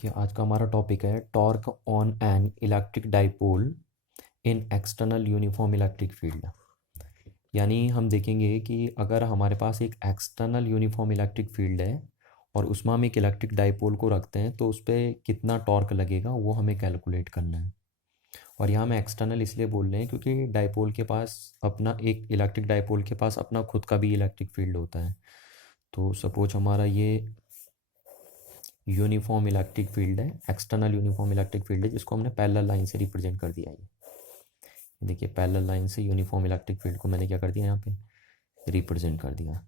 देखिए आज का हमारा टॉपिक है torque on an electric dipole in external uniform electric field. यानी हम देखेंगे कि अगर हमारे पास एक एक्सटर्नल यूनिफॉर्म इलेक्ट्रिक फील्ड है और उसमें हम एक इलेक्ट्रिक डाइपोल को रखते हैं तो उस पर कितना टॉर्क लगेगा वो हमें कैलकुलेट करना है। और यहाँ हम एक्सटर्नल इसलिए बोल रहे हैं क्योंकि डाइपोल के पास अपना एक इलेक्ट्रिक डाइपोल के पास अपना खुद का भी इलेक्ट्रिक फील्ड होता है। तो सपोज हमारा ये यूनिफॉर्म इलेक्ट्रिक फील्ड है, एक्सटर्नल यूनिफॉर्म इलेक्ट्रिक फील्ड है जिसको हमने पैरेलल लाइन से रिप्रेजेंट कर दिया है। ये देखिए पैरेलल लाइन से यूनिफॉर्म इलेक्ट्रिक फील्ड को मैंने क्या कर दिया, यहाँ पे रिप्रेजेंट कर दिया।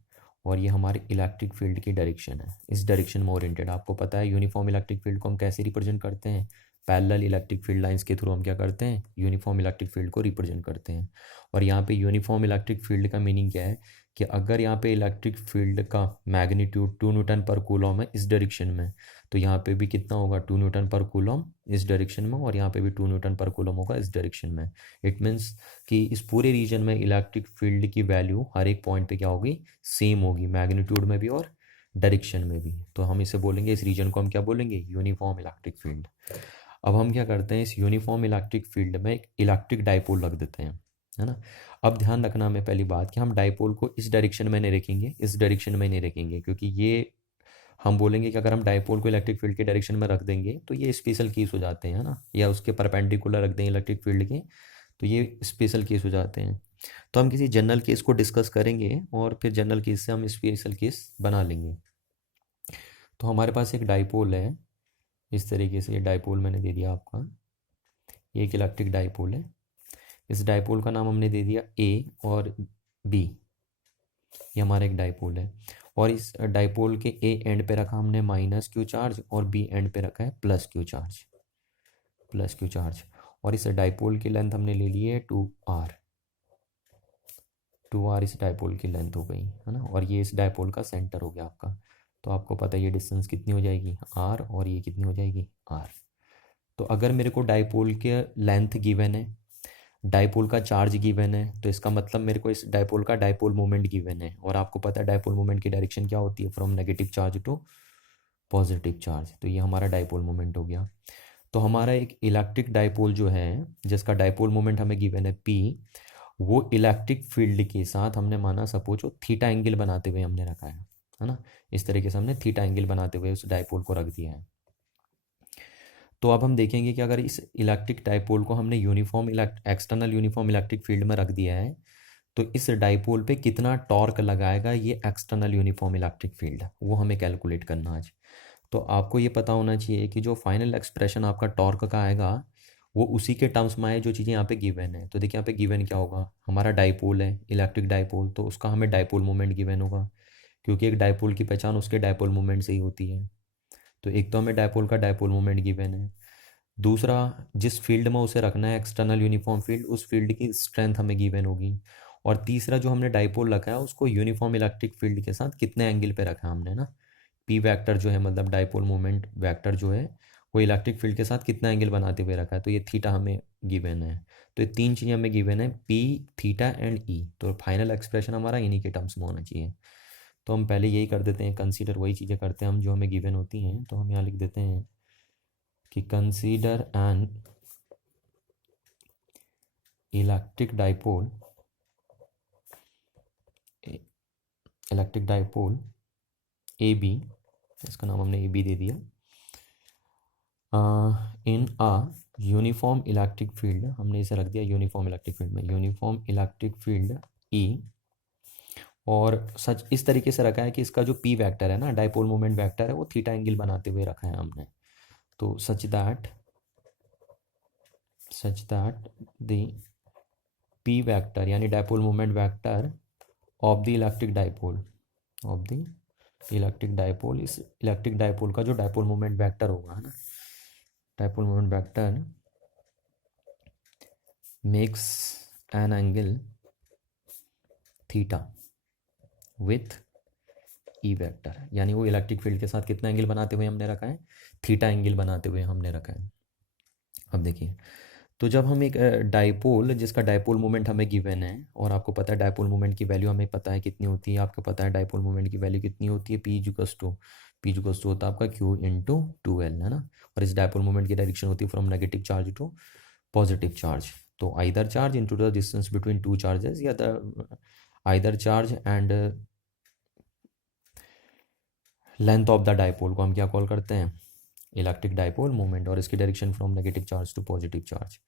और ये हमारे इलेक्ट्रिक फील्ड की डायरेक्शन है, इस डायरेक्शन में ओरिएंटेड। आपको पता है यूनिफॉर्म इलेक्ट्रिक फील्ड को हम कैसे रिप्रेजेंट करते हैं, पैरेलल इलेक्ट्रिक फील्ड लाइंस के थ्रू हम क्या करते हैं, यूनिफॉर्म इलेक्ट्रिक फील्ड को रिप्रेजेंट करते हैं। और यहाँ पे यूनिफॉर्म इलेक्ट्रिक फील्ड का मीनिंग क्या है कि अगर यहाँ पे इलेक्ट्रिक फील्ड का मैग्नीट्यूड 2 न्यूटन पर कूलम है इस डायरेक्शन में, तो यहाँ पे भी कितना होगा 2 न्यूटन पर कूलम इस डायरेक्शन में, और यहाँ पे भी 2 न्यूटन पर कूलम होगा इस डायरेक्शन में। इट मीन्स कि इस पूरे रीजन में इलेक्ट्रिक फील्ड की वैल्यू हर एक पॉइंट पे क्या होगी, सेम होगी, मैग्नीट्यूड में भी और डायरेक्शन में भी। तो हम इसे बोलेंगे, इस रीजन को हम क्या बोलेंगे, यूनिफॉर्म इलेक्ट्रिक फील्ड। अब हम क्या करते हैं, इस यूनिफॉर्म इलेक्ट्रिक फील्ड में एक इलेक्ट्रिक डाइपोल रख देते हैं, है ना। अब ध्यान रखना हमें पहली बात कि हम डाइपोल को इस डायरेक्शन में नहीं रखेंगे, इस डायरेक्शन में नहीं रखेंगे, क्योंकि ये हम बोलेंगे कि अगर हम डाइपोल को इलेक्ट्रिक फील्ड के डायरेक्शन में रख देंगे तो ये स्पेशल केस हो जाते हैं, है ना, या उसके परपेंडिकुलर रख देंगे इलेक्ट्रिक फील्ड के तो ये स्पेशल केस हो जाते हैं। तो हम किसी जनरल केस को डिस्कस करेंगे और फिर जनरल केस से हम स्पेशल केस बना लेंगे। तो हमारे पास एक डाइपोल है, इस तरीके से ये डाइपोल मैंने दे दिया आपका, ये एक इलेक्ट्रिक डाइपोल है। इस डाइपोल का नाम हमने दे दिया ए और बी, ये हमारा एक डाइपोल है। और इस डाइपोल के ए एंड पे रखा हमने माइनस क्यू चार्ज और बी एंड पे रखा है plus Q charge, plus Q charge. और इस डाइपोल की लेंथ हमने ले ली है 2r, 2r इस डाइपोल की लेंथ हो गई, है ना। और ये इस डाइपोल का सेंटर हो गया आपका। तो आपको पता है ये डिस्टेंस कितनी हो जाएगी r, और ये कितनी हो जाएगी r। तो अगर मेरे को डाइपोल के लेंथ गिवन है, डाइपोल का चार्ज गिवन है, तो इसका मतलब मेरे को इस डाइपोल का डाइपोल मोमेंट गिवन है। और आपको पता है डाइपोल मोमेंट की डायरेक्शन क्या होती है, from negative charge to positive charge. तो ये हमारा डाइपोल मोमेंट हो गया। तो हमारा एक इलेक्ट्रिक डाइपोल जो है जिसका डाइपोल मोमेंट हमें गिवन है p, वो इलेक्ट्रिक फील्ड के साथ हमने माना सपोज थीटा एंगल बनाते हुए हमने रखा है ना। इस तरीके से हमने थीटा एंगल बनाते हुए उस डाइपोल को रख दिया है। तो अब हम देखेंगे कि अगर इस इलेक्ट्रिक डाइपोल को हमने uniform external uniform electric field में रख दिया है तो इस डाइपोल पे कितना टॉर्क लगाएगा ये एक्सटर्नल यूनिफॉर्म इलेक्ट्रिक फील्ड, वो हमें कैलकुलेट करना आज। तो आपको ये पता होना चाहिए कि जो फाइनल एक्सप्रेशन आपका टॉर्क का आएगा वो उसी के टर्म्स में आए जो चीज़ें यहाँ पे गिवन है। तो देखिए यहाँ पे गिवन क्या होगा, हमारा डाइपोल है इलेक्ट्रिक डाइपोल, तो उसका हमें डाइपोल मोमेंट गिवन होगा, क्योंकि एक डाइपोल की पहचान उसके डाइपोल मोमेंट से ही होती है। तो एक तो हमें डाइपोल का डाइपोल मोमेंट गिवन है, दूसरा जिस फील्ड में उसे रखना है एक्सटर्नल यूनिफॉर्म फील्ड, उस फील्ड की स्ट्रेंथ हमें गिवन होगी, और तीसरा जो हमने डाइपोल रखा है उसको यूनिफॉर्म इलेक्ट्रिक फील्ड के साथ कितने एंगल पे रखा है हमने ना, पी वेक्टर जो है मतलब डाइपोल मोमेंट वेक्टर जो है वो इलेक्ट्रिक फील्ड के साथ कितना एंगल बनाते हुए रखा है, तो ये थीटा हमें गिवन है। तो ये तीन चीज़ें हमें गिवन है, पी, थीटा एंड ई। तो फाइनल एक्सप्रेशन हमारा इन्हीं के टर्म्स में होना चाहिए। तो हम पहले यही कर देते हैं, कंसीडर वही चीज़ें करते हैं हम जो हमें गिवन होती हैं। तो हम यहाँ लिख देते हैं कि consider an electric dipole, electric dipole A B, इसका नाम हमने ए बी दे दिया, in a uniform electric field, हमने इसे रख दिया यूनिफॉर्म इलेक्ट्रिक फील्ड में, यूनिफॉर्म इलेक्ट्रिक फील्ड ई। और सच इस तरीके से रखा है कि इसका जो पी वेक्टर है ना, डाइपोल मोमेंट वेक्टर है, वो थीटा एंगल बनाते हुए रखा है हमने। तो such that the P vector यानी dipole moment vector of the electric dipole, of the electric dipole, इस इलेक्ट्रिक डाइपोल का जो डाइपोल मोमेंट वेक्टर होगा, है ना, dipole moment vector makes an angle theta with E vector, यानी वो electric field के साथ कितना एंगल बनाते हुए हमने रखा है, थीटा एंगल बनाते हुए हमने रखा है। अब देखिए, तो जब हम एक डाइपोल जिसका डाइपोल मोमेंट हमें गिवन है, और आपको पता है डाइपोल मोमेंट की वैल्यू हमें पता है कितनी होती है, आपको पता है डाइपोल मोमेंट की वैल्यू कितनी होती है, P equals to P equals to होता है आपका Q इंटू 2L, है ना। और इस डायपोल मोमेंट की डायरेक्शन होती है from negative charge to positive charge. तो either charge into the distance between two charges, या the either charge and length of the dipole को हम क्या कॉल करते हैं, इलेक्ट्रिक डायपोल मोमेंट, और इसकी direction from negative charge to positive charge.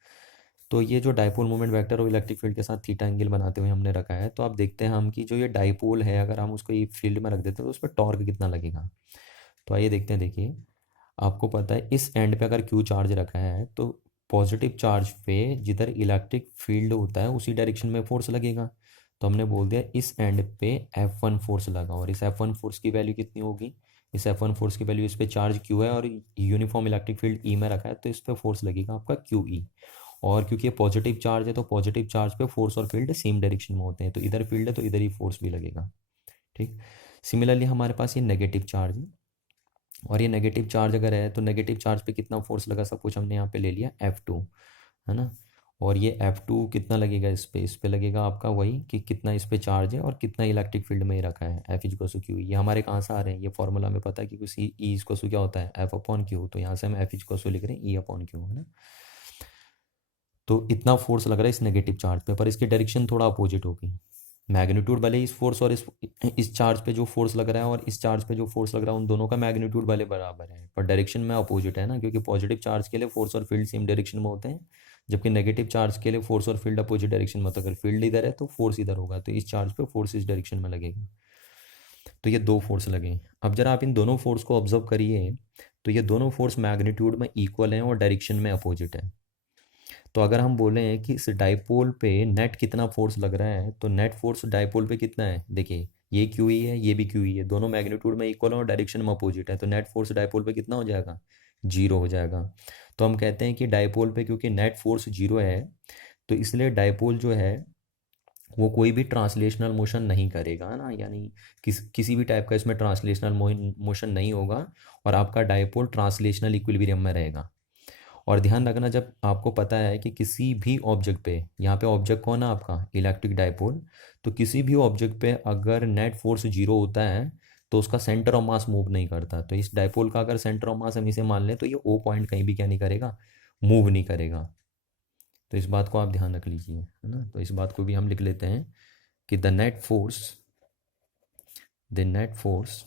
तो ये जो डायपोल मोमेंट वेक्टर और इलेक्ट्रिक फील्ड के साथ थीटा एंगल बनाते हुए हमने रखा है, तो आप देखते हैं हम कि जो ये डायपोल है अगर हम उसको ये फील्ड में रख देते हैं तो उस पर टॉर्क कितना लगेगा। तो आइए देखते हैं। देखिए, आपको पता है इस एंड पे अगर क्यू चार्ज रखा है तो पॉजिटिव चार्ज पे जिधर इलेक्ट्रिक फील्ड होता है उसी डायरेक्शन में फोर्स लगेगा। तो हमने बोल दिया इस एंड पे F1 फोर्स लगा, और इस F1 फोर्स की वैल्यू कितनी होगी, इस F1 फोर्स की वैल्यू, इस पे चार्ज Q है और यूनिफॉर्म इलेक्ट्रिक फील्ड E में रखा है, तो इस पे फोर्स लगेगा आपका QE। और क्योंकि ये पॉजिटिव चार्ज है तो पॉजिटिव चार्ज पे फोर्स और फील्ड सेम डायरेक्शन में होते हैं, तो इधर फील्ड है तो इधर ही फोर्स भी लगेगा। ठीक। सिमिलरली हमारे पास ये नेगेटिव चार्ज है, और ये नेगेटिव चार्ज अगर है तो नेगेटिव चार्ज पे कितना फोर्स लगा, सब कुछ हमने यहाँ पे ले लिया F2, है ना। और ये F2 कितना लगेगा इस पे लगेगा आपका वही कि कितना इस पे चार्ज है और कितना इलेक्ट्रिक फील्ड में ही रखा है, F इक्वल टू क्यू। ये हमारे कहाँ से आ रहे हैं, ये फॉर्मूला में पता है कि कुछ E इक्वल टू क्या होता है, F अपॉन क्यू। तो यहाँ से हम F इक्वल टू लिख रहे हैं E अपॉन क्यू, है ना। तो इतना फोर्स लग रहा है इस नेगेटिव चार्ज पे, पर इसकी डायरेक्शन थोड़ा अपोजिट होगी। मैग्नीट्यूड भले इस फोर्स और इस चार्ज पे जो फोर्स लग रहा है और इस चार्ज पे जो फोर्स लग रहा है उन दोनों का मैग्नीट्यूड भले बराबर है, पर डायरेक्शन में अपोजिट है ना, क्योंकि पॉजिटिव चार्ज के लिए फोर्स और फील्ड सेम डायरेक्शन में होते हैं, जबकि नेगेटिव चार्ज के लिए फोर्स और फील्ड अपोजिट डायरेक्शन में होता है। अगर फील्ड इधर है तो फोर्स इधर होगा, तो इस चार्ज पे फोर्स इस डायरेक्शन में लगेगा। तो ये दो फोर्स लगे। अब जरा आप इन दोनों फोर्स को ऑब्जर्व करिए, तो ये दोनों फोर्स मैग्नीट्यूड में इक्वल हैं और डायरेक्शन में अपोजिट है। तो अगर हम बोलें कि इस डाइपोल पे नेट कितना फोर्स लग रहा है, तो नेट फोर्स डाइपोल पे कितना है, देखिए ये क्यू ई है, ये भी क्यू ई है, दोनों मैग्नीट्यूड में इक्वल है और डायरेक्शन में अपोजिट है, तो नेट फोर्स डाइपोल पे कितना हो जाएगा, जीरो हो जाएगा। तो हम कहते हैं कि डाइपोल पे क्योंकि नेट फोर्स जीरो है, तो इसलिए डाइपोल जो है वो कोई भी ट्रांसलेशनल मोशन नहीं करेगा, है ना, यानी किसी भी टाइप का इसमें ट्रांसलेशनल मोशन नहीं होगा, और आपका डाइपोल ट्रांसलेशनल इक्विलिब्रियम में रहेगा। और ध्यान रखना, जब आपको पता है कि किसी भी ऑब्जेक्ट पे, यहाँ पे ऑब्जेक्ट कौन है आपका, इलेक्ट्रिक डाइपोल, तो किसी भी ऑब्जेक्ट पे अगर नेट फोर्स जीरो होता है तो उसका सेंटर ऑफ मास मूव नहीं करता। तो इस डाइपोल का अगर सेंटर ऑफ मास हम इसे मान लें तो ये ओ पॉइंट कहीं भी क्या नहीं करेगा, मूव नहीं करेगा। तो इस बात को आप ध्यान रख लीजिए, है ना। तो इस बात को भी हम लिख लेते हैं कि the net force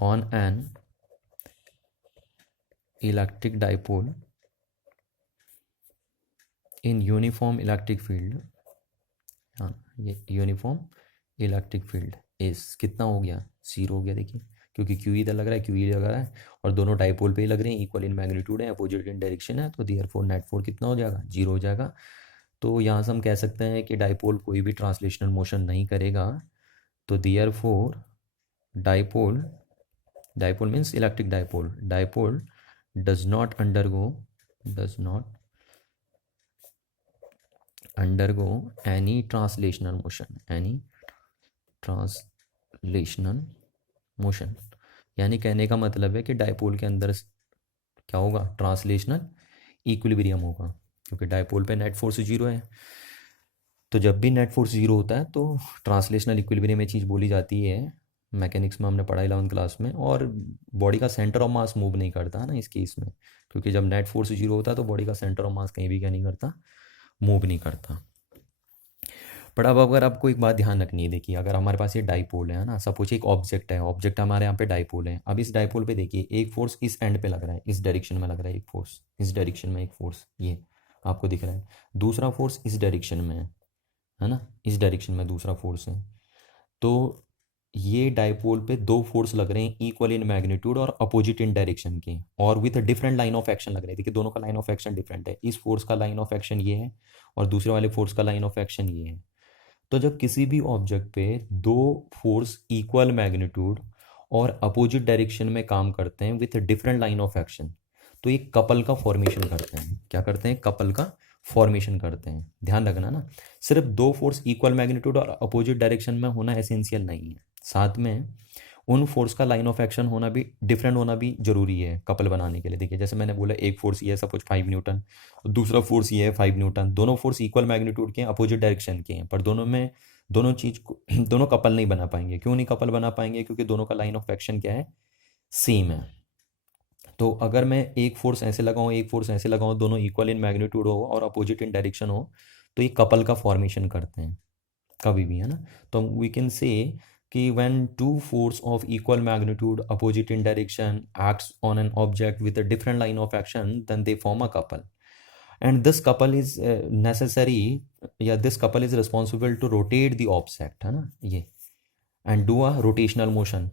on an electric dipole in uniform electric field, हाँ ये यूनिफॉर्म इलेक्ट्रिक फील्ड इस कितना हो गया, जीरो हो गया। देखिए, क्योंकि क्यू इधर लग रहा है, क्यू लग रहा है, और दोनों डाइपोल पे ही लग रहे हैं, इक्वल इन मैग्नीट्यूड है, अपोजिट इन डायरेक्शन है, तो देयरफॉर नेट फोर्स कितना हो जाएगा, जीरो हो जाएगा। तो यहाँ से हम कह सकते हैं कि डाइपोल कोई भी ट्रांसलेशनल मोशन नहीं करेगा। तो therefore dipole, dipole means electric dipole does not undergo any translational motion, यानी कहने का मतलब है कि डाइपोल के अंदर क्या होगा, ट्रांसलेशनल इक्विलिब्रियम होगा, क्योंकि डाइपोल पे नेट फोर्स जीरो है। तो जब भी नेट फोर्स जीरो होता है तो ट्रांसलेशनल इक्विलिब्रियम में चीज़ बोली जाती है, मैकेनिक्स में हमने पढ़ा 11th क्लास में। और बॉडी का सेंटर ऑफ मास मूव नहीं करता है ना इस केस में, क्योंकि जब नेट फोर्स जीरो होता है तो बॉडी का सेंटर ऑफ मास कहीं भी क्या नहीं करता, मूव नहीं करता। पर अब अगर आपको एक बात ध्यान रखनी है, देखिए अगर हमारे पास ये डाइपोल है ना, सपोज एक ऑब्जेक्ट है, ऑब्जेक्ट हमारे यहाँ पे डाइपोल है। अब इस डाइपोल पे देखिए एक फोर्स इस एंड पे लग रहा है, इस डायरेक्शन में लग रहा है एक फोर्स, इस डायरेक्शन में एक फोर्स ये आपको दिख रहा है, दूसरा फोर्स इस डायरेक्शन में है ना, इस डायरेक्शन में दूसरा फोर्स है। तो ये डाइपोल पे दो फोर्स लग रहे हैं, इक्वल इन मैग्नीट्यूड और अपोजिट इन डायरेक्शन के, और with different line of action लग रहे हैं। देखिए दोनों का लाइन ऑफ एक्शन डिफरेंट है, इस फोर्स का लाइन ऑफ एक्शन ये है और दूसरे वाले फोर्स का लाइन ऑफ एक्शन ये है। तो जब किसी भी ऑब्जेक्ट पे दो फोर्स इक्वल मैग्नीट्यूड और अपोजिट डायरेक्शन में काम करते हैं with different line of action, तो एक कपल का फॉर्मेशन करते हैं। क्या करते हैं, कपल का फॉर्मेशन करते हैं। ध्यान रखना ना, सिर्फ दो फोर्स इक्वल मैग्नीट्यूड और अपोजिट डायरेक्शन में होना एसेंशियल नहीं है, साथ में उन फोर्स का लाइन ऑफ एक्शन होना भी डिफरेंट होना भी जरूरी है कपल बनाने के लिए। देखिए जैसे मैंने बोला एक फोर्स ये है सपोज 5 न्यूटन, दूसरा फोर्स ये है 5 न्यूटन, दोनों फोर्स इक्वल मैग्नीट्यूड के हैं, अपोजिट डायरेक्शन के हैं, पर दोनों में दोनों कपल नहीं बना पाएंगे। क्यों नहीं कपल बना पाएंगे? क्योंकि दोनों का लाइन ऑफ एक्शन क्या है? सेम है। तो अगर मैं एक फोर्स ऐसे लगाऊं, एक फोर्स ऐसे लगाऊं, दोनों इक्वल इन मैग्नीट्यूड हो और अपोजिट इन डायरेक्शन हो, तो ये कपल का फॉर्मेशन करते हैं कभी भी, है ना। तो वी कैन से कि when two force of equal magnitude opposite in direction acts on an object with a different line of action, then they form a couple. And this couple is necessary, या this couple is responsible to rotate the object, है ना ये, and do a rotational motion.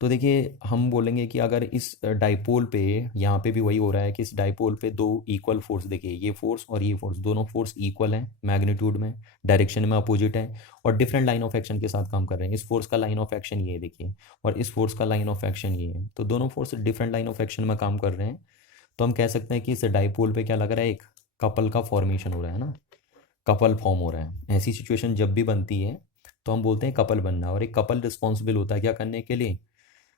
तो देखिए हम बोलेंगे कि अगर इस डाइपोल पे, यहाँ पे भी वही हो रहा है कि इस डाइपोल पे दो इक्वल फोर्स, देखिए ये फोर्स और ये फोर्स, दोनों फोर्स इक्वल हैं मैग्नीट्यूड में, डायरेक्शन में अपोजिट है, और डिफरेंट लाइन ऑफ एक्शन के साथ काम कर रहे हैं। इस फोर्स का लाइन ऑफ एक्शन ये है देखिए, और इस फोर्स का लाइन ऑफ एक्शन ये है, तो दोनों force different line of action में काम कर रहे हैं। तो हम कह सकते हैं कि इस डाइपोल पे क्या लग रहा है? एक कपल का फॉर्मेशन हो रहा है ना, कपल फॉर्म हो रहा है। ऐसी सिचुएशन जब भी बनती है तो हम बोलते हैं कपल बनना, और एक कपल रिस्पॉन्सिबल होता है क्या करने के लिए?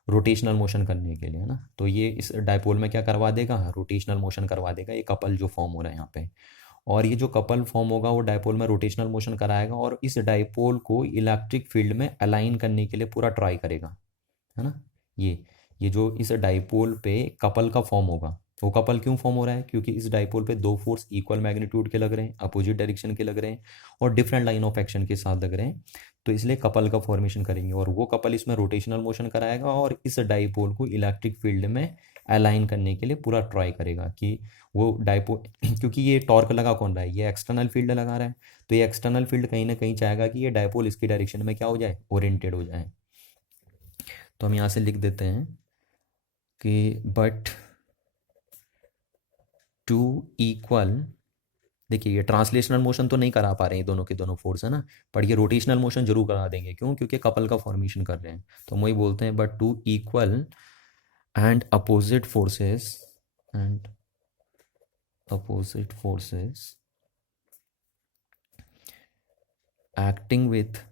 रोटेशनल मोशन करने के लिए, है ना। तो ये इस डाइपोल में क्या करवा देगा? रोटेशनल मोशन करवा देगा, ये कपल जो फॉर्म हो रहा है यहाँ पे। और ये जो कपल फॉर्म होगा वो डाइपोल में रोटेशनल मोशन कराएगा, और इस डाइपोल को इलेक्ट्रिक फील्ड में अलाइन करने के लिए पूरा ट्राई करेगा, है ना। ये जो इस डाइपोल पे कपल का फॉर्म होगा, वो कपल क्यों फॉर्म हो रहा है? क्योंकि इस डाइपोल पे दो फोर्स इक्वल मैग्नीट्यूड के लग रहे हैं, अपोजिट डायरेक्शन के लग रहे हैं, और डिफरेंट लाइन ऑफ एक्शन के साथ लग रहे हैं। तो इसलिए कपल का फॉर्मेशन करेंगे, और वो कपल इसमें रोटेशनल मोशन कराएगा और इस डाइपोल को इलेक्ट्रिक फील्ड में अलाइन करने के लिए पूरा ट्राई करेगा कि वो डाइपोल क्योंकि ये टॉर्क लगा कौन रहा है? ये एक्सटर्नल फील्ड लगा रहा है। तो ये एक्सटर्नल फील्ड कहीं ना कहीं चाहेगा कि ये डाइपोल इसकी डायरेक्शन में क्या हो जाए? ओरिएंटेड हो जाए। तो हम यहाँ से लिख देते हैं कि बट टू इक्वल, देखिए ये ट्रांसलेशनल मोशन तो नहीं करा पा रहे हैं दोनों के दोनों फोर्स, है ना, पर ये रोटेशनल मोशन जरूर करा देंगे। क्यों? क्योंकि कपल का फॉर्मेशन कर रहे हैं। तो हम वही बोलते हैं but two equal and and opposite forces acting with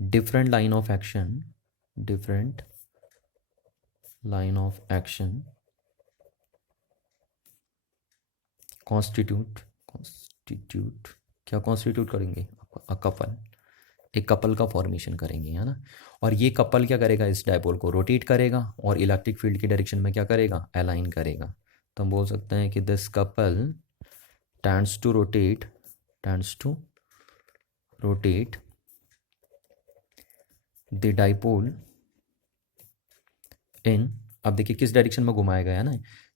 different line of action, different line of action constitute क्या कॉन्स्टिट्यूट करेंगे? अ कपल, एक कपल का फॉर्मेशन करेंगे, है ना। और ये कपल क्या करेगा? इस डायपोल को रोटेट करेगा और इलेक्ट्रिक फील्ड की डायरेक्शन में क्या करेगा? अलाइन करेगा। तो हम बोल सकते हैं कि this couple tends to rotate the dipole in, अब देखिए किस डायरेक्शन में घुमाया गया है ना।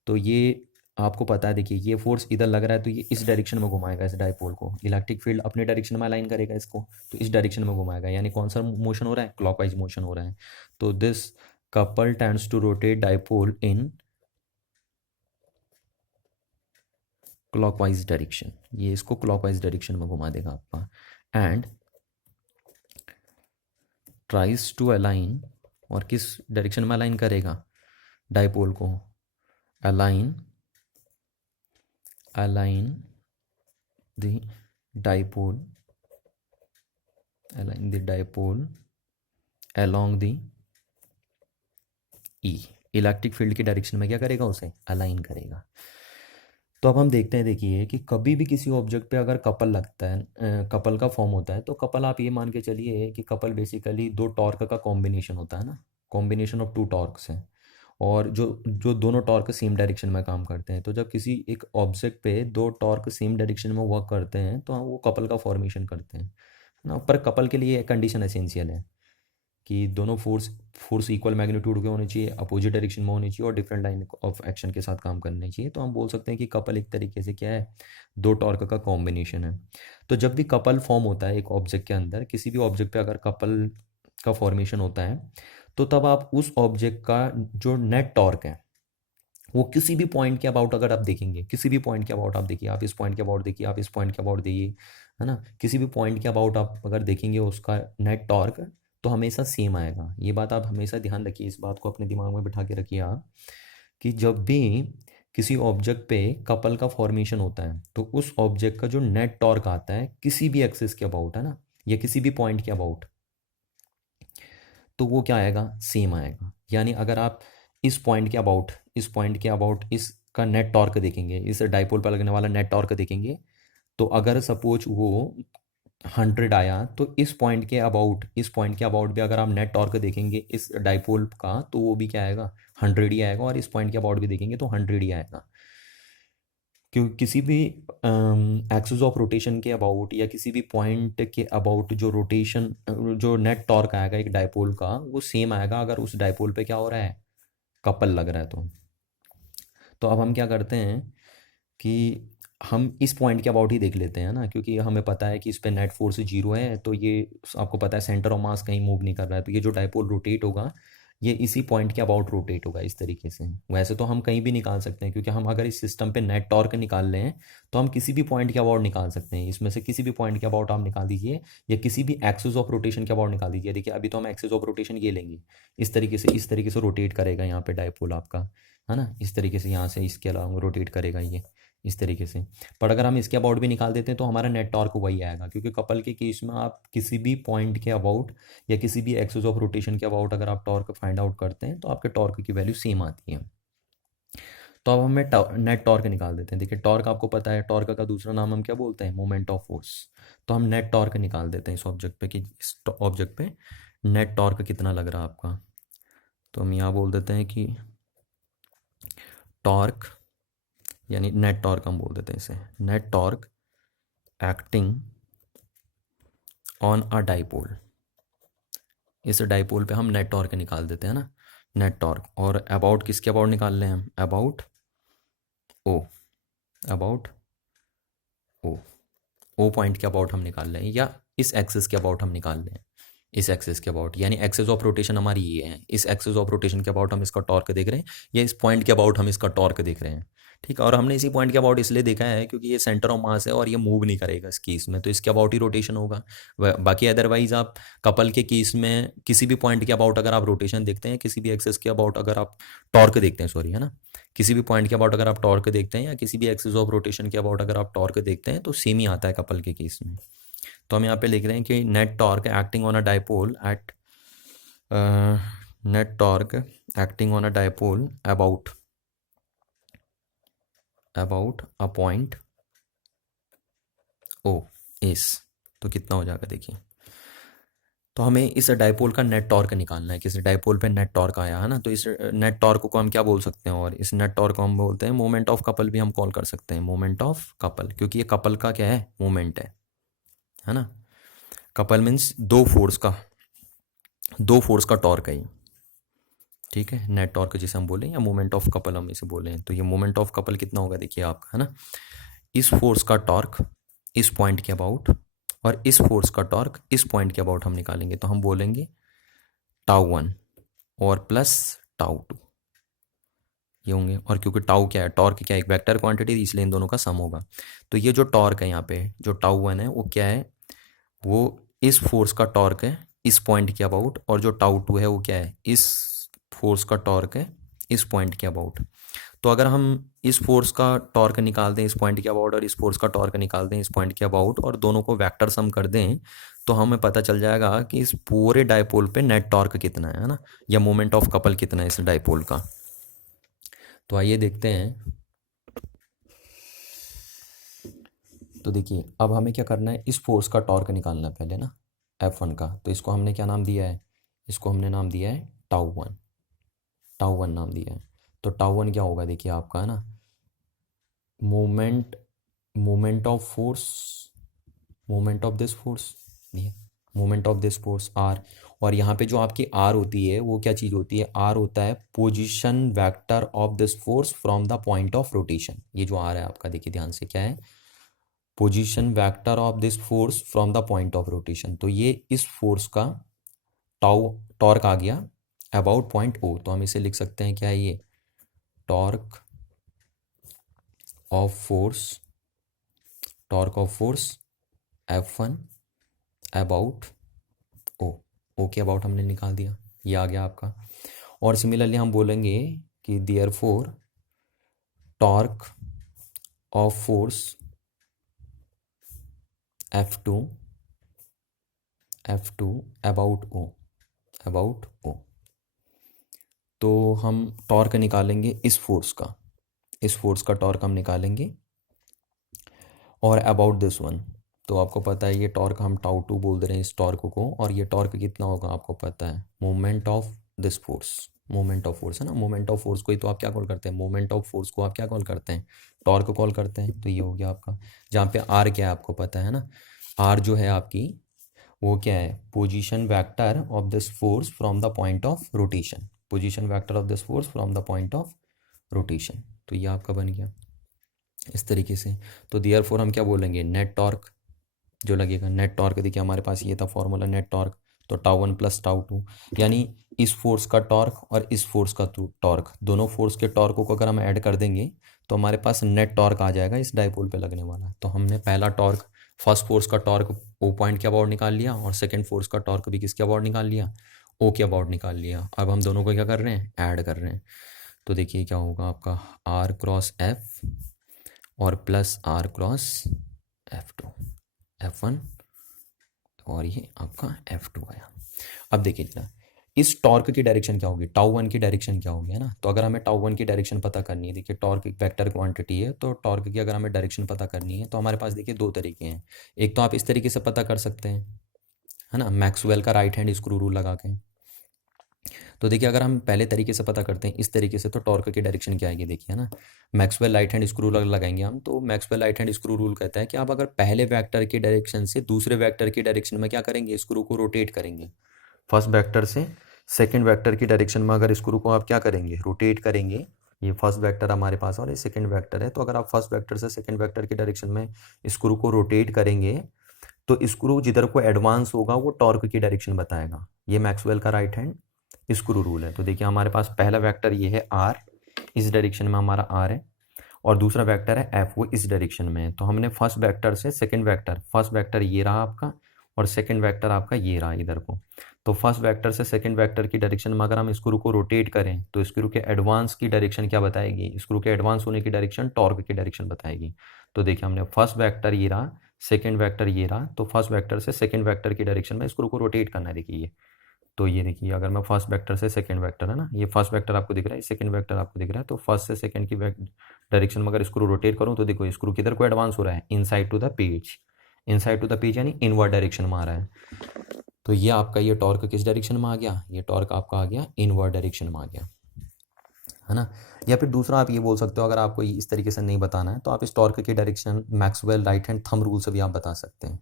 तो ये आपको पता है, देखिए ये फोर्स इधर लग रहा है तो ये इस डायरेक्शन में घुमाएगा इस डायपोल को, इलेक्ट्रिक फील्ड अपने डायरेक्शन में अलाइन करेगा इसको, तो इस डायरेक्शन में घुमाएगा। यानी कौन सा मोशन हो रहा है? क्लॉकवाइज मोशन हो रहा है। तो this couple tends to rotate dipole in clockwise direction, ये इसको क्लॉकवाइज डायरेक्शन में घुमा देगा आपका। एंड ट्राइज टू अलाइन, और किस डायरेक्शन में अलाइन करेगा? डायपोल को align the dipole along the E, electric field की डायरेक्शन में क्या करेगा? उसे अलाइन करेगा। तो अब हम देखते हैं, देखिए कि कभी भी किसी ऑब्जेक्ट पे अगर कपल लगता है, कपल का फॉर्म होता है, तो कपल आप ये मान के चलिए कि कपल बेसिकली दो टॉर्क का कॉम्बिनेशन होता है ना, कॉम्बिनेशन ऑफ टू टॉर्क्स है, और जो जो दोनों टॉर्क सेम डायरेक्शन में काम करते हैं। तो जब किसी एक ऑब्जेक्ट पे दो टॉर्क सेम डायरेक्शन में वर्क करते हैं तो वो कपल का फॉर्मेशन करते हैं, है ना। पर कपल के लिए कंडीशन एसेंशियल है कि दोनों फोर्स इक्वल मैग्नीट्यूड के होने चाहिए, अपोजिट डायरेक्शन में होनी चाहिए, और डिफरेंट लाइन ऑफ एक्शन के साथ काम करने चाहिए। तो हम बोल सकते हैं कि कपल एक तरीके से क्या है? दो टॉर्क का कॉम्बिनेशन है। तो जब भी कपल फॉर्म होता है एक ऑब्जेक्ट के अंदर, किसी भी ऑब्जेक्ट पे अगर कपल का फॉर्मेशन होता है, तो तब आप उस ऑब्जेक्ट का जो नेट टॉर्क है वो किसी भी पॉइंट के अबाउट अगर आप देखेंगे, किसी भी पॉइंट के अबाउट आप देखिए, आप इस पॉइंट के अबाउट देखिए, आप इस पॉइंट के अबाउट देखिए, है ना, किसी भी पॉइंट के अबाउट आप अगर देखेंगे उसका नेट टॉर्क, तो हमेशा सेम आएगा। ये बात आप हमेशा ध्यान रखिए, इस बात को अपने दिमाग में बिठा के रखिए आप, कि जब भी किसी ऑब्जेक्ट पे कपल का फॉर्मेशन होता है तो उस ऑब्जेक्ट का जो नेट टॉर्क आता है किसी भी एक्सिस के अबाउट, है ना, या किसी भी पॉइंट के अबाउट, तो वो क्या आएगा? सेम आएगा। यानी अगर आप इस पॉइंट के अबाउट, इसका नेट टॉर्क देखेंगे, इस डाइपोल पर लगने वाला नेट टॉर्क देखेंगे, तो अगर सपोज वो 100 आया तो इस पॉइंट के अबाउट भी अगर आप नेट टॉर्क देखेंगे इस डाइपोल का तो वो भी क्या आएगा, 100 ही आएगा। और इस पॉइंट के अबाउट भी देखेंगे तो 100 ही आएगा। क्योंकि किसी भी एक्सिस ऑफ रोटेशन के अबाउट या किसी भी पॉइंट के अबाउट जो रोटेशन जो नेट टॉर्क आएगा एक डाइपोल का वो सेम आएगा अगर उस डाइपोल पे क्या हो रहा है, कपल लग रहा है। तो अब हम क्या करते हैं कि हम इस पॉइंट के अबाउट ही देख लेते हैं ना, क्योंकि हमें पता है कि इस पे नेट फोर्स 0 है। तो ये आपको पता है सेंटर ऑफ मास कहीं मूव नहीं कर रहा है, तो ये जो डाइपोल रोटेट होगा ये इसी पॉइंट के अबाउट रोटेट होगा इस तरीके से। वैसे तो हम कहीं भी निकाल सकते हैं, क्योंकि हम अगर इस सिस्टम पे नेट टॉर्क निकाल लें तो हम किसी भी पॉइंट के अबाउट निकाल सकते हैं। इसमें से किसी भी पॉइंट के अबाउट आप निकाल दीजिए या किसी भी एक्सिस ऑफ रोटेशन के अबाउट निकाल दीजिए। देखिए अभी तो हम एक्सिस ऑफ रोटेशन ये लेंगे, इस तरीके से रोटेट करेगा यहाँ पे डाइपोल आपका, है ना। इस तरीके से यहाँ से इसके अलावा रोटेट करेगा ये इस तरीके से। पर अगर हम इसके अबाउट भी निकाल देते हैं तो हमारा नेट टॉर्क वही आएगा, क्योंकि कपल के केस में आप किसी भी पॉइंट के अबाउट या किसी भी एक्सिस ऑफ रोटेशन के अबाउट अगर आप टॉर्क फाइंड आउट करते हैं तो आपके टॉर्क की वैल्यू सेम आती है। तो अब हमें नेट टॉर्क निकाल देते हैं। देखिए टॉर्क आपको पता है, टॉर्क का दूसरा नाम हम क्या बोलते हैं, मोमेंट ऑफ फोर्स। तो हम नेट टॉर्क निकाल देते हैं इस ऑब्जेक्ट पे कि इस ऑब्जेक्ट पे नेट टॉर्क कितना लग रहा है आपका। तो हम यहाँ बोल देते हैं कि टॉर्क यानी नेट टॉर्क हम बोल देते हैं इसे, net torque acting on a dipole. इस डाइपोल पे हम नेट टॉर्क निकाल देते हैं ना, नेट टॉर्क। और अबाउट किसके अबाउट निकाल रहे हैं हम, about O, about O, O point के अबाउट हम निकाल रहे हैं, या इस एक्सिस के अबाउट हम निकाल रहे हैं, इस एक्सिस के अबाउट। यानी एक्सिस ऑफ रोटेशन हमारी ये है, इस एक्सिस ऑफ रोटेशन के अबाउट हम इसका टॉर्क देख रहे हैं, या इस पॉइंट के अबाउट हम इसका टॉर्क देख रहे हैं। ठीक है, और हमने इसी पॉइंट के अबाउट इसलिए देखा है क्योंकि ये सेंटर ऑफ मास है और ये मूव नहीं करेगा इस केस में, तो इसके अबाउट ही रोटेशन होगा। बाकी अदरवाइज आप कपल के केस में किसी भी पॉइंट के अबाउट अगर आप रोटेशन देखते हैं, किसी भी एक्सिस के अबाउट अगर आप टॉर्क देखते हैं, सॉरी है ना, किसी भी पॉइंट के अबाउट अगर आप टॉर्क देखते हैं या किसी भी एक्सिस ऑफ रोटेशन के अबाउट अगर आप टॉर्क देखते हैं तो सेम ही आता है कपल के केस में। तो हम यहाँ पे लिख रहे हैं कि net torque acting on a dipole at net torque acting on a dipole about a point O इस। तो कितना हो जाएगा देखिए, तो हमें इस डाइपोल का नेट टॉर्क निकालना है। किसी डाइपोल पे नेट टॉर्क आया है ना, तो इस नेट टॉर्क को हम क्या बोल सकते हैं, और इस नेट टॉर्क को हम बोलते हैं मोमेंट ऑफ कपल भी हम कॉल कर सकते हैं, मोमेंट ऑफ कपल, क्योंकि ये कपल का क्या है, मोमेंट है ना। कपल मीन्स दो फोर्स का टॉर्क है ये। ठीक है, नेट टॉर्क जिसे हम बोलें या मोमेंट ऑफ कपल हम इसे बोलें, तो ये मोमेंट ऑफ कपल कितना होगा देखिए आपका, है ना। इस फोर्स का टॉर्क इस पॉइंट के अबाउट और इस फोर्स का टॉर्क इस पॉइंट के अबाउट हम निकालेंगे, तो हम बोलेंगे टाउ 1 और प्लस टाउ 2 ये होंगे। और क्योंकि टाउ क्या है, टॉर्क क्या है, एक वेक्टर क्वांटिटी, इसलिए इन दोनों का सम होगा। तो ये जो टॉर्क है यहाँ पे, जो टाउ 1 है वो क्या है, वो इस फोर्स का टॉर्क है इस पॉइंट के अबाउट, और जो टाउ 2 है वो क्या है, इस फोर्स का टॉर्क है इस पॉइंट के अबाउट। तो अगर हम इस फोर्स का टॉर्क निकाल दें इस पॉइंट के अबाउट और इस फोर्स का टॉर्क निकाल दें इस पॉइंट के अबाउट और दोनों को वेक्टर सम कर दें, तो हमें पता चल जाएगा कि इस पूरे डाइपोल पे नेट टॉर्क कितना है ना, या मोमेंट ऑफ कपल कितना है इस डाइपोल का। तो आइए देखते हैं। तो देखिए अब हमें क्या करना है, इस फोर्स का टॉर्क निकालना है पहले ना, F1 का। तो इसको हमने क्या नाम दिया है, इसको हमने नाम दिया है टाउ 1 नाम दिया है। तो टाउ 1 क्या होगा देखिए आपका, है ना, moment moment of force, moment of this force, moment of this force R. और यहाँ पे जो आपकी आर होती है वो क्या चीज़ होती है, आर होता है position vector of this force from the point of rotation. ये जो आर है आपका देखिए ध्यान से क्या है, position vector of this force from the point of rotation. तो ये इस फोर्स का टॉर्क आ गया अबाउट पॉइंट ओ। तो हम इसे लिख सकते हैं क्या है, ये torque of force, torque of force F1 about O के अबाउट हमने निकाल दिया, ये आ गया आपका। और सिमिलरली हम बोलेंगे कि therefore torque of force F2 about O. तो हम टॉर्क निकालेंगे इस फोर्स का टॉर्क हम निकालेंगे, और अबाउट दिस वन, तो आपको पता है ये टॉर्क हम टाउ टू बोल दे रहे हैं इस टॉर्क को, और ये टॉर्क कितना होगा आपको पता है, moment of this force, moment of force है ना, मोमेंट ऑफ फोर्स को ही तो आप क्या कॉल करते हैं, मोमेंट ऑफ फोर्स को आप क्या कॉल करते हैं, टॉर्क कॉल करते हैं। तो ये हो गया आपका, जहाँ पे आर क्या है आपको पता है ना, आर जो है आपकी वो क्या है, position vector of this force from the point of rotation, position vector of this force from the point of rotation. तो ये आपका बन गया इस तरीके से। तो देयरफॉर हम क्या बोलेंगे, नेट टॉर्क जो लगेगा, नेट टॉर्क देखिए हमारे पास ये था फॉर्मूला नेट टॉर्क, तो tau one plus tau two, यानी इस फोर्स का टॉर्क और इस फोर्स का टॉर्क, दोनों फोर्स के टॉर्क को अगर हम ऐड कर देंगे तो हमारे पास नेट टॉर्क आ जाएगा इस डाइपोल पे लगने वाला। तो हमने पहला टॉर्क, फर्स्ट फोर्स का टॉर्क ओ पॉइंट के अबाउट निकाल लिया, और सेकेंड फोर्स का टॉर्क भी किसके अबाउट निकाल लिया, ओ के अबाउट निकाल लिया। अब हम दोनों को क्या कर रहे हैं, ऐड कर रहे हैं। तो देखिए क्या होगा आपका, आर क्रॉस एफ और plus R cross F two, F one, और ये आपका एफ टू आया। अब देखिए जरा, इस टॉर्क की डायरेक्शन क्या होगी, टाउ वन की डायरेक्शन क्या होगी, है ना। तो अगर हमें टाउ वन की डायरेक्शन पता करनी है, देखिए टॉर्क एक वेक्टर क्वांटिटी है, तो टॉर्क की अगर हमें डायरेक्शन पता करनी है तो हमारे पास देखिए दो तरीके हैं। एक तो आप इस तरीके से पता कर सकते हैं, है ना, मैक्सवेल का राइट हैंड स्क्रू रूल लगा के। तो देखिए अगर हम पहले तरीके से पता करते हैं इस तरीके से, तो टॉर्क की डायरेक्शन क्या आएगी, देखिए, है ना, Maxwell right hand screw rule लगाएंगे हम। तो Maxwell right hand screw rule कहता है कि आप अगर पहले वेक्टर की डायरेक्शन से दूसरे वेक्टर की डायरेक्शन में क्या करेंगे, स्क्रू को रोटेट करेंगे, फर्स्ट वेक्टर से सेकंड वेक्टर की डायरेक्शन में अगर स्क्रू को आप क्या करेंगे, रोटेट करेंगे। ये फर्स्ट वेक्टर हमारे पास और ये सेकंड वेक्टर है, तो अगर आप फर्स्ट वेक्टर से सेकंड वेक्टर की डायरेक्शन में स्क्रू को रोटेट करेंगे तो स्क्रू जिधर को एडवांस होगा वो टॉर्क की डायरेक्शन बताएगा। ये मैक्सवेल का राइट हैंड स्क्रू रूल है। तो देखिए हमारे पास पहला वेक्टर ये है आर, इस डायरेक्शन में हमारा आर है, और दूसरा वेक्टर है एफ, वो इस डायरेक्शन में है। तो हमने फर्स्ट वेक्टर से सेकंड वेक्टर, फर्स्ट वेक्टर ये रहा आपका और सेकंड वेक्टर आपका ये रहा इधर को। तो फर्स्ट वेक्टर से सेकंड वेक्टर की डायरेक्शन में अगर हम स्क्रू को रोटेट करें तो स्क्रू के एडवांस की डायरेक्शन क्या बताएगी, स्क्रू के एडवांस होने की डायरेक्शन टॉर्क की डायरेक्शन बताएगी। तो देखिए हमने फर्स्ट वेक्टर ये रहा, सेकंड वेक्टर ये रहा, तो फर्स्ट वेक्टर से सेकंड वेक्टर की डायरेक्शन में स्क्रू को रोटेट करना है। देखिए ये, तो ये देखिए अगर मैं फर्स्ट वेक्टर से सेकंड वेक्टर, है ना, ये फर्स्ट वेक्टर आपको दिख रहा है, सेकंड वेक्टर आपको दिख रहा है, तो फर्स्ट से सेकंड की डायरेक्शन में अगर स्क्रू रोटेट करूँ तो देखो स्क्रू किधर को एडवांस हो रहा है, inside to the page, inside to the page यानी इनवर्ड डायरेक्शन में आ रहा है। तो ये आपका ये टॉर्क किस डायरेक्शन में आ गया, ये टॉर्क आपका आ गया इनवर्ड डायरेक्शन में आ गया, है ना। या फिर दूसरा आप ये बोल सकते हो, अगर आपको इस तरीके से नहीं बताना है तो आप इस टॉर्क की direction Maxwell right hand thumb rule से भी आप बता सकते हैं।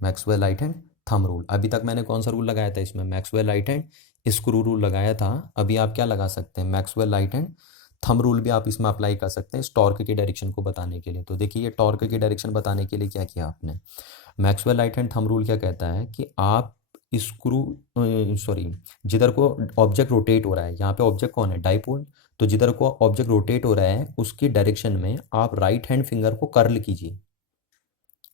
Maxwell right hand thumb rule, अभी तक मैंने कौन सा रूल लगाया था इसमें, Maxwell right hand screw rule लगाया था। अभी आप क्या लगा सकते हैं, Maxwell right hand thumb rule भी आप इसमें अप्लाई कर सकते हैं इस टॉर्क की डायरेक्शन को बताने के लिए। तो देखिए ये टॉर्क की डायरेक्शन बताने के लिए क्या किया आपने, Maxwell right hand thumb rule क्या कहता है कि आप स्क्रू, सॉरी, जिधर को ऑब्जेक्ट रोटेट हो रहा है, यहाँ पे ऑब्जेक्ट कौन है, डाइपोल, तो जिधर को ऑब्जेक्ट रोटेट हो रहा है उसकी डायरेक्शन में आप राइट हैंड फिंगर को कर्ल कीजिए,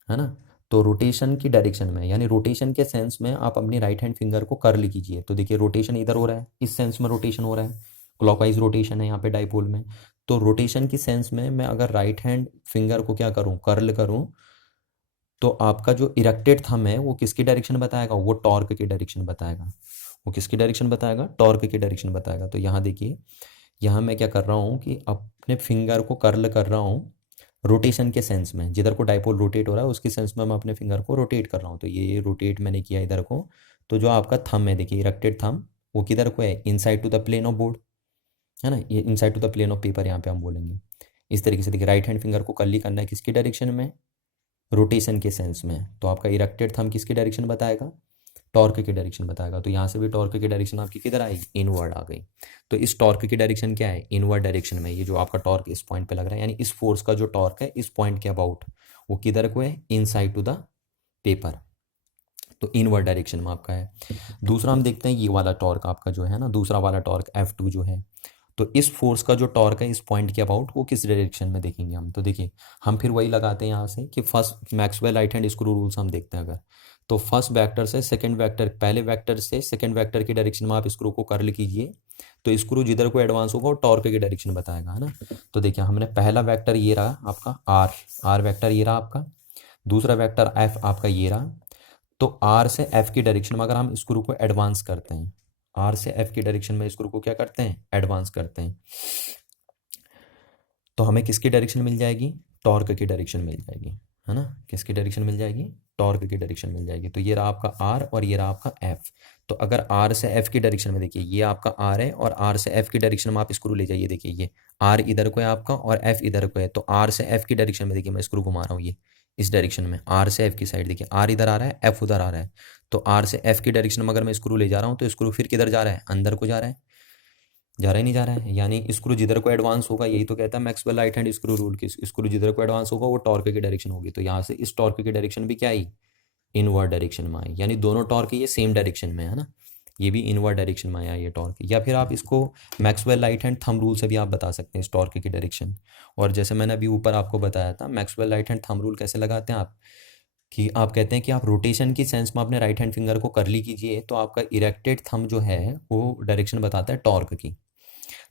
है ना। तो रोटेशन की डायरेक्शन में, यानी रोटेशन के सेंस में आप अपनी राइट हैंड फिंगर को कर्ल कीजिए। तो देखिए रोटेशन इधर हो रहा है, इस सेंस में रोटेशन हो रहा है, क्लॉकवाइज रोटेशन है यहाँ पे डाइपोल में। तो रोटेशन की सेंस में मैं अगर राइट हैंड फिंगर को क्या करूँ, कर्ल करूँ, तो आपका जो इरेक्टेड थंब है वो किसकी डायरेक्शन बताएगा, वो टॉर्क की डायरेक्शन बताएगा। वो किसकी डायरेक्शन बताएगा, टॉर्क की डायरेक्शन बताएगा। तो यहाँ देखिए, यहाँ मैं क्या कर रहा हूँ कि अपने फिंगर को कर्ल कर रहा हूँ रोटेशन के सेंस में, जिधर को डाइपोल रोटेट हो रहा है उसकी सेंस में मैं अपने फिंगर को रोटेट कर रहा हूँ। तो ये रोटेट मैंने किया इधर को। तो जो आपका थंब है देखिए, इरेक्टेड थंब, वो किधर को है, inside to the plane of board, है ना, ये inside to the plane of paper यहाँ पे हम बोलेंगे। इस तरीके से देखिए राइट हैंड फिंगर को कर्ली करना है किसकी डायरेक्शन में, रोटेशन के सेंस में। तो आपका इरेक्टेड थंब किसकी डायरेक्शन बताएगा, टॉर्क की डायरेक्शन बताएगा। तो यहाँ से भी टॉर्क की डायरेक्शन आपकी किधर आएगी, इनवर्ड आ गई। तो इस टॉर्क की डायरेक्शन क्या है, इनवर्ड डायरेक्शन में। ये जो आपका टॉर्क इस पॉइंट पे लग रहा है, यानी इस फोर्स का जो टॉर्क है इस पॉइंट के अबाउट, वो किधर को है, इनसाइड टू द पेपर, तो इनवर्ड डायरेक्शन में आपका है। दूसरा हम देखते हैं ये वाला टॉर्क आपका जो है ना, दूसरा वाला टॉर्क F2 जो है, तो इस फोर्स का जो टॉर्क है इस पॉइंट के अबाउट, वो किस डायरेक्शन में देखेंगे हम। तो देखिए हम फिर वही लगाते हैं यहाँ से कि first Maxwell right hand screw rules हम देखते हैं। अगर तो फर्स्ट वेक्टर से सेकंड वेक्टर, पहले वेक्टर से सेकंड वेक्टर की डायरेक्शन में आप स्क्रू को कर्ल कीजिए, तो स्क्रू जिधर को एडवांस होगा वो टॉर्क की डायरेक्शन बताएगा, है ना। तो देखिए हमने पहला वेक्टर ये रहा आपका आर, आर वेक्टर ये रहा आपका, दूसरा वेक्टर एफ आपका ये रहा। तो आर से एफ की डायरेक्शन में अगर हम स्क्रू को एडवांस करते हैं, आर से एफ की डायरेक्शन में स्क्रू को क्या करते हैं, एडवांस करते हैं, तो हमें किसकी डायरेक्शन मिल जाएगी, टॉर्क की डायरेक्शन मिल जाएगी, है ना, किसकी डायरेक्शन मिल जाएगी, टॉर्क की डायरेक्शन मिल जाएगी। तो ये रहा आपका आर और ये रहा आपका एफ। तो अगर आर से एफ की डायरेक्शन में देखिए ये आपका आर है और आर से एफ की डायरेक्शन में आप स्क्रू ले जाइए, देखिए ये आर इधर को है आपका और एफ इधर को है। तो आर से एफ की डायरेक्शन में देखिए मैं स्क्रू घुमा रहा हूँ ये इस डायरेक्शन में, आर से एफ की साइड देखिए आर इधर आ रहा है, एफ उधर आ रहा है। तो आर से एफ की डायरेक्शन में अगर मैं स्क्रू ले जा रहा हूँ तो स्क्रू फिर किधर जा रहा है, अंदर को जा रहा है, जा रहा ही नहीं जा रहा है। यानी स्क्रू जिधर को एडवांस होगा, यही तो कहता है Maxwell right hand screw rule की, स्क्रू जिधर को एडवांस होगा वो टॉर्क की डायरेक्शन होगी। तो यहाँ से इस टॉर्क की डायरेक्शन भी क्या आई, इनवर्ड डायरेक्शन में आई। यानी दोनों टॉर्क ये सेम डायरेक्शन में है ना, ये भी इनवर्ड डायरेक्शन में आया ये टॉर्क। या फिर आप इसको Maxwell right hand thumb rule से भी आप बता सकते हैं इस टॉर्क की डायरेक्शन। और जैसे मैंने अभी ऊपर आपको बताया था Maxwell right hand thumb rule कैसे लगाते हैं आप, कि आप कहते हैं कि आप रोटेशन की सेंस में अपने राइट हैंड फिंगर को करली कीजिए तो आपका इरेक्टेड थंब जो है वो डायरेक्शन बताता है टॉर्क की।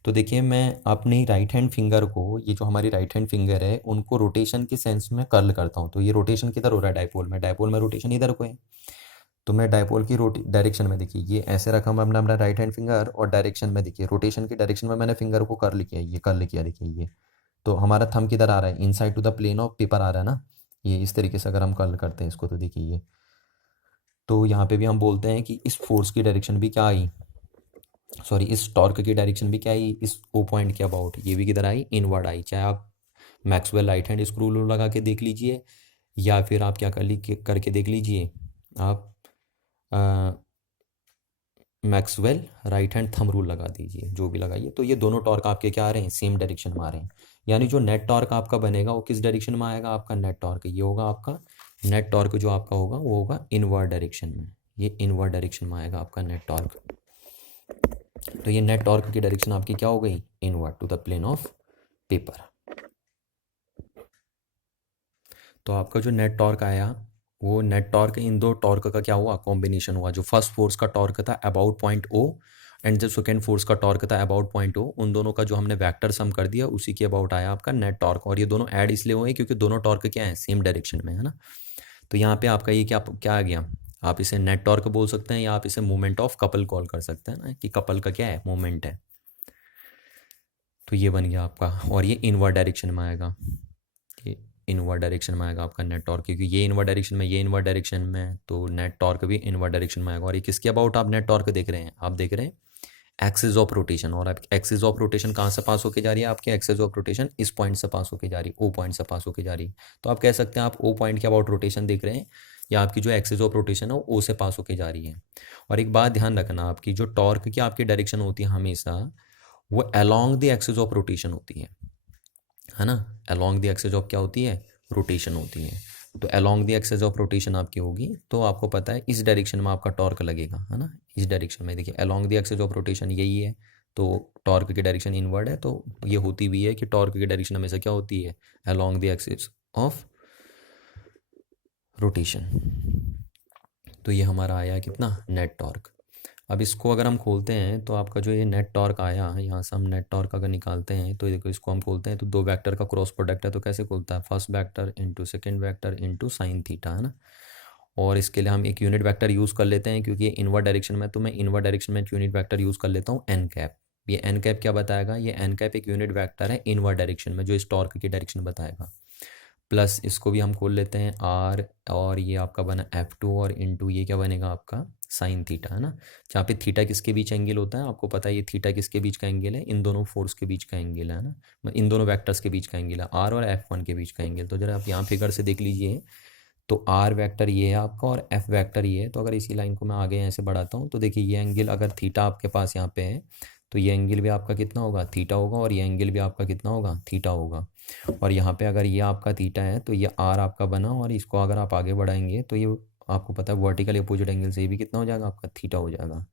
तो देखिए मैं अपनी राइट हैंड फिंगर को, ये जो हमारी राइट हैंड फिंगर है उनको रोटेशन की सेंस में कर्ल करता हूँ। तो ये रोटेशन किधर हो रहा है, डायपोल में, डायपोल में रोटेशन इधर को है। तो मैं डायपोल की डायरेक्शन में देखिए ये ऐसे रखा मैं अपना राइट हैंड फिंगर और डायरेक्शन में देखिए रोटेशन की डायरेक्शन में मैंने फिंगर को कर्ल किया, ये कर्ल किया देखिए ये। तो हमारा थंब किधर आ रहा है, inside to the plane of paper आ रहा है ना, ये इस तरीके से अगर हम कर्ल करते हैं इसको तो देखिए ये। तो यहाँ पे भी हम बोलते हैं कि इस फोर्स की डायरेक्शन भी क्या आई, सॉरी इस टॉर्क की डायरेक्शन भी क्या आई इस ओ पॉइंट के अबाउट, ये भी किधर आई, इनवर्ड आई। चाहे आप Maxwell right hand screw rule लगा के देख लीजिए या फिर आप क्या करके देख लीजिए आप Maxwell right hand thumb rule लगा दीजिए, जो भी लगाइए। तो ये दोनों टॉर्क आपके क्या आ रहे हैं, सेम डायरेक्शन में आ रहे हैं। यानी जो नेट टॉर्क आपका बनेगा वो किस डायरेक्शन में आएगा, आपका नेट टॉर्क ये होगा, आपका नेट टॉर्क जो आपका होगा वो होगा इनवर्ड डायरेक्शन में, ये इनवर्ड डायरेक्शन में आएगा आपका नेट टॉर्क। तो ये नेट टॉर्क की डायरेक्शन आपकी क्या हो गई, inward to the plane of paper. तो आपका जो नेट टॉर्क आया वो नेट टॉर्क इन दो टॉर्क का क्या हुआ, कॉम्बिनेशन हुआ। जो फर्स्ट फोर्स का टॉर्क था अबाउट पॉइंट ओ एंड जो सेकेंड फोर्स का टॉर्क था अबाउट पॉइंट ओ, उन दोनों का जो हमने वेक्टर सम कर दिया उसी के अबाउट आया आपका नेट टॉर्क। और ये दोनों ऐड इसलिए हुए क्योंकि दोनों टॉर्क क्या है, सेम डायरेक्शन में है ना। तो यहाँ पे आपका ये क्या क्या आ गया, आप इसे नेट टॉर्क बोल सकते हैं या आप इसे मोमेंट ऑफ कपल कॉल कर सकते हैं ना, कि कपल का क्या है, मोमेंट है। तो ये बन गया आपका, और ये इनवर्ड डायरेक्शन में आएगा, ये इनवर्ड डायरेक्शन में आएगा आपका नेट टॉर्क, क्योंकि ये इनवर्ड डायरेक्शन में, ये इनवर्ड डायरेक्शन में, तो नेट टॉर्क भी इनवर्ड डायरेक्शन में आएगा। और ये किसके अबाउट आप नेट टॉर्क देख रहे हैं, आप देख रहे हैं एक्सिस ऑफ रोटेशन। और आप एक्सिस ऑफ रोटेशन कहाँ से पास होके जा रही है, आपकी एक्सिस ऑफ रोटेशन इस पॉइंट से पास होके जा रही है, ओ पॉइंट से पास होके जा रही है। तो आप कह सकते हैं आप ओ पॉइंट के अबाउट रोटेशन देख रहे हैं, या आपकी जो एक्सिस ऑफ रोटेशन है वो ओ से पास होके जा रही है। और एक बात ध्यान रखना, आपकी जो टॉर्क की आपकी डायरेक्शन होती है हमेशा वो along the axis of rotation होती है ना। अलोंग द एक्सिस ऑफ क्या होती है, रोटेशन होती है। तो along the axis of rotation आपकी होगी, तो आपको पता है इस डायरेक्शन में आपका टॉर्क लगेगा, है ना। इस डायरेक्शन में देखिए along the axis of rotation यही है, तो टॉर्क की डायरेक्शन इनवर्ड है। तो ये होती भी है कि टॉर्क की डायरेक्शन हमेशा क्या होती है, along the axis of rotation. तो ये हमारा आया कितना, नेट टॉर्क। अब इसको अगर हम खोलते हैं तो आपका जो ये नेट टॉर्क आया, यहाँ से हम नेट टॉर्क अगर निकालते हैं तो देखो इसको हम खोलते हैं तो दो वेक्टर का क्रॉस प्रोडक्ट है, तो कैसे खोलता है, first vector into second vector into sine theta, है ना। और इसके लिए हम एक यूनिट वेक्टर यूज़ कर लेते हैं क्योंकि ये इनवर्ड डायरेक्शन में, तो मैं इनवर्ड डायरेक्शन में यूनिट वेक्टर यूज़ कर लेता हूँ एन कैप। ये एन कैप क्या बताएगा, ये एन कैप एक यूनिट वेक्टर है इनवर्ड डायरेक्शन में जो इस टॉर्क की डायरेक्शन बताएगा। प्लस इसको भी हम खोल लेते हैं आर, और ये आपका बना F2 और इंटू ये क्या बनेगा आपका साइन थीटा, है ना। जहाँ पे थीटा किसके बीच एंगल होता है, आपको पता है ये थीटा किसके बीच का एंगल है, इन दोनों फोर्स के बीच का एंगल है ना, इन दोनों वेक्टर्स के बीच का एंगल है, आर और F1 के बीच का एंगल। तो जरा आप यहाँ फिगर से देख लीजिए, तो आर वेक्टर ये है आपका और एफ वेक्टर ये है। तो अगर इसी लाइन को मैं आगे ऐसे बढ़ाता हूँ तो देखिए ये एंगल अगर थीटा आपके पास यहाँ पे है तो ये एंगल भी आपका कितना होगा, थीटा होगा, और ये एंगल भी आपका कितना होगा, थीटा होगा। और यहाँ पे अगर ये आपका थीटा है तो ये आर आपका बना, और इसको अगर आप आगे बढ़ाएंगे तो ये आपको पता है वर्टिकल अपोजिट एंगल से ये भी कितना हो जाएगा, आपका थीटा हो जाएगा।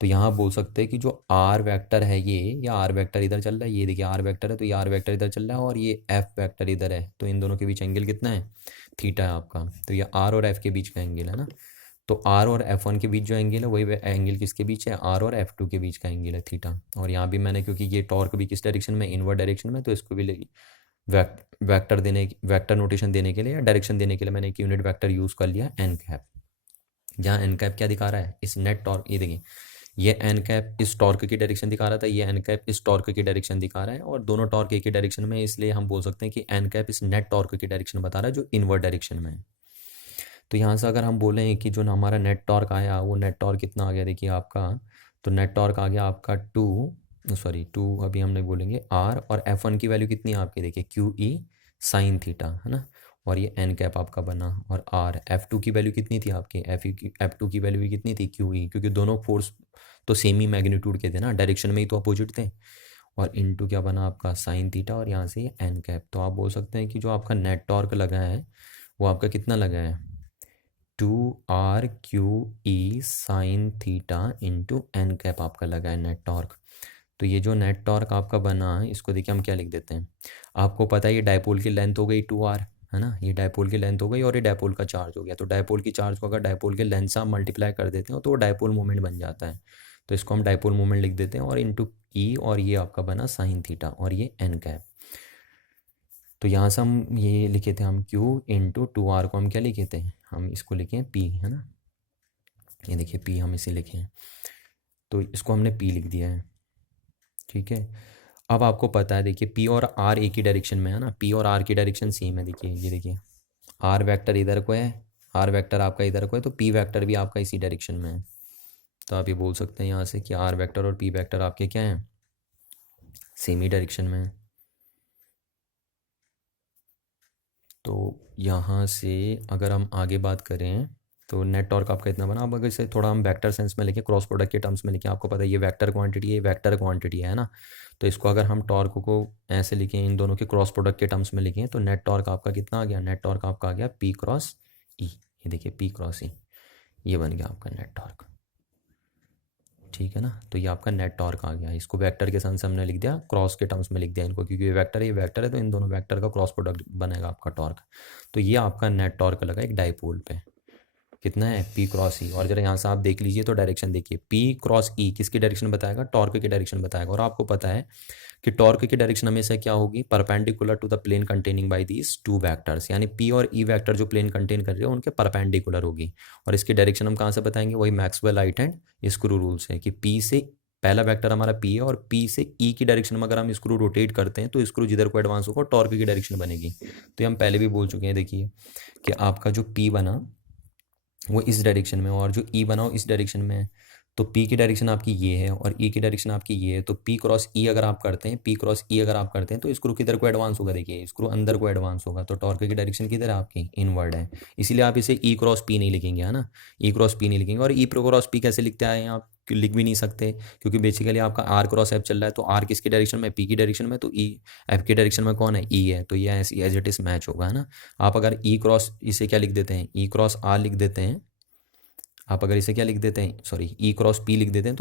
तो यहाँ आप बोल सकते हैं कि जो आर वेक्टर है ये, या आर वेक्टर इधर चल रहा है, ये देखिए आर वेक्टर है तो ये आर वेक्टर इधर चल रहा है, और ये एफ वेक्टर इधर है, तो इन दोनों के बीच एंगल कितना है, थीटा है आपका। तो ये आर और एफ के बीच का एंगल है ना। तो आर और F1 के बीच जो एंगल है वही एंगल किसके बीच है, आर और F2 के बीच का एंगल है, थीटा। और यहाँ भी मैंने, क्योंकि ये टॉर्क भी किस डायरेक्शन में, इनवर्ड डायरेक्शन में, तो इसको भी वेक्टर नोटेशन देने के लिए या डायरेक्शन देने के लिए मैंने एक यूनिट वेक्टर यूज़ कर लिया एन कैप। जहाँ एन कैप क्या दिखा रहा है, इस नेट टॉर्क, ये देखिए ये एन कैप इस टॉर्क की डायरेक्शन दिखा रहा था, ये एन कैप इस टॉर्क की डायरेक्शन दिखा रहा है, और दोनों टॉर्क एक ही डायरेक्शन में है, इसलिए हम बोल सकते हैं कि एन कैप इस नेट टॉर्क की डायरेक्शन बता रहा है जो इनवर्ड डायरेक्शन में है। तो यहाँ से अगर हम बोलें कि जो हमारा नेट टॉर्क आया वो नेट टॉर्क कितना आ गया, देखिए आपका, तो नेट टॉर्क आ गया आपका टू अभी हमने बोलेंगे आर, और F1 की वैल्यू कितनी है आपकी, देखिए क्यू ई साइन थीटा, है ना, और ये एन कैप आपका बना, और आर F2 की वैल्यू कितनी थी आपकी, F2 की वैल्यू भी कितनी थी, क्यू ई, क्योंकि दोनों फोर्स तो सेम ही मैग्नीट्यूड के थे ना, डायरेक्शन में ही तो अपोजिट थे, और इनटू क्या बना आपका साइन थीटा, और यहाँ से ये एन कैप। तो आप बोल सकते हैं कि जो आपका नेट टॉर्क लगा है वो आपका कितना लगा है, 2r/q⁡e sine theta into N cap आपका लगा है नेट टॉर्क। तो ये जो नेट टॉर्क आपका बना है इसको देखिए हम क्या लिख देते हैं, आपको पता है ये डायपोल की लेंथ हो गई 2r, है ना, ये डायपोल की लेंथ हो गई और ये डायपोल का चार्ज हो गया। तो डायपोल की चार्ज को अगर डायपोल के लेंथ से आप मल्टीप्लाई कर देते हो तो वो डायपोल मोमेंट बन जाता है। तो इसको हम डायपोल मोमेंट लिख देते हैं, और इंटू ई, और ये आपका बना साइन थीटा, और ये एन कैप। तो यहाँ से हम ये लिखे थे हम Q इंटू 2r को हम क्या लिखे थे, हम इसको लिखे हैं P, है ना, ये देखिए P हम इसे लिखे हैं, तो इसको हमने P लिख दिया है, ठीक है। अब आपको पता है देखिए P और R एक ही डायरेक्शन में है ना, P और R की डायरेक्शन सेम है, देखिए ये देखिए R वेक्टर इधर को है, R वेक्टर आपका इधर को है, तो P वेक्टर भी आपका इसी डायरेक्शन में है। तो आप ये बोल सकते हैं यहाँ से कि R वेक्टर और P वेक्टर आपके क्या हैं, सेम ही डायरेक्शन में है। तो यहाँ से अगर हम आगे बात करें तो नेट टॉर्क आपका इतना बना। अब अगर इसे थोड़ा हम वेक्टर सेंस में लिखें, क्रॉस प्रोडक्ट के टर्म्स में लिखें, आपको पता है ये वेक्टर क्वांटिटी है, ये वेक्टर क्वांटिटी है ना, तो इसको अगर हम टॉर्क को ऐसे लिखें, इन दोनों के क्रॉस प्रोडक्ट के टर्म्स में लिखें, तो नेट टॉर्क आपका कितना आ गया, नेट टॉर्क आपका आ गया P×E, ये देखिए P×E, ये बन गया आपका नेट टॉर्क, ठीक है ना। तो ये आपका नेट टॉर्क आ गया, इसको वेक्टर के सेंस हमने लिख दिया, क्रॉस के टर्म्स में लिख दिया इनको, क्योंकि ये वेक्टर है तो इन दोनों वेक्टर का क्रॉस प्रोडक्ट बनेगा आपका टॉर्क। तो ये आपका नेट टॉर्क लगा एक डाइपोल पे, कितना है P×E। और जरा यहाँ से आप देख लीजिए तो डायरेक्शन देखिए, P×E किसकी डायरेक्शन बताएगा, टॉर्क की डायरेक्शन बताएगा। और आपको पता है कि टॉर्क की डायरेक्शन हमेशा क्या होगी, perpendicular to the plane containing by these two vectors, यानी P और E वेक्टर जो प्लेन कंटेन कर रहे हैं उनके परपेंडिकुलर होगी। और इसकी डायरेक्शन हम कहाँ से बताएंगे, वही Maxwell right hand screw rule से, कि P से पहला वेक्टर हमारा P है, और P से E की डायरेक्शन में अगर हम स्क्रू रोटेट करते हैं तो स्क्रू जिधर को एडवांस होगा टॉर्क की डायरेक्शन बनेगी। तो ये हम पहले भी बोल चुके हैं, देखिए कि आपका जो P बना वो इस डायरेक्शन में, और जो E बनाओ इस डायरेक्शन में है। तो P की डायरेक्शन आपकी ये है और E की डायरेक्शन आपकी ये है। तो P×E अगर आप करते हैं, P×E अगर आप करते हैं तो स्क्रू किधर को एडवांस होगा, देखिए स्क्रू अंदर को एडवांस होगा, तो टॉर्क की डायरेक्शन किधर है आपकी, इनवर्ड है। इसीलिए आप इसे E×P नहीं लिखेंगे, है ना, E×P नहीं लिखेंगे। और E×P कैसे लिखते आए हैं आप, लिख भी नहीं सकते, क्योंकि बेसिकली आपका R×F चल रहा है, तो R किसकी डायरेक्शन में, P की डायरेक्शन में, तो F की डायरेक्शन में कौन है, E है, तो ये ऐसे एज इट इज मैच होगा, है ना। आप अगर इसे क्या लिख देते हैं, E×R लिख देते हैं, आप अगर इसे क्या लिख देते हैं, सॉरी E×P लिख देते हैं तो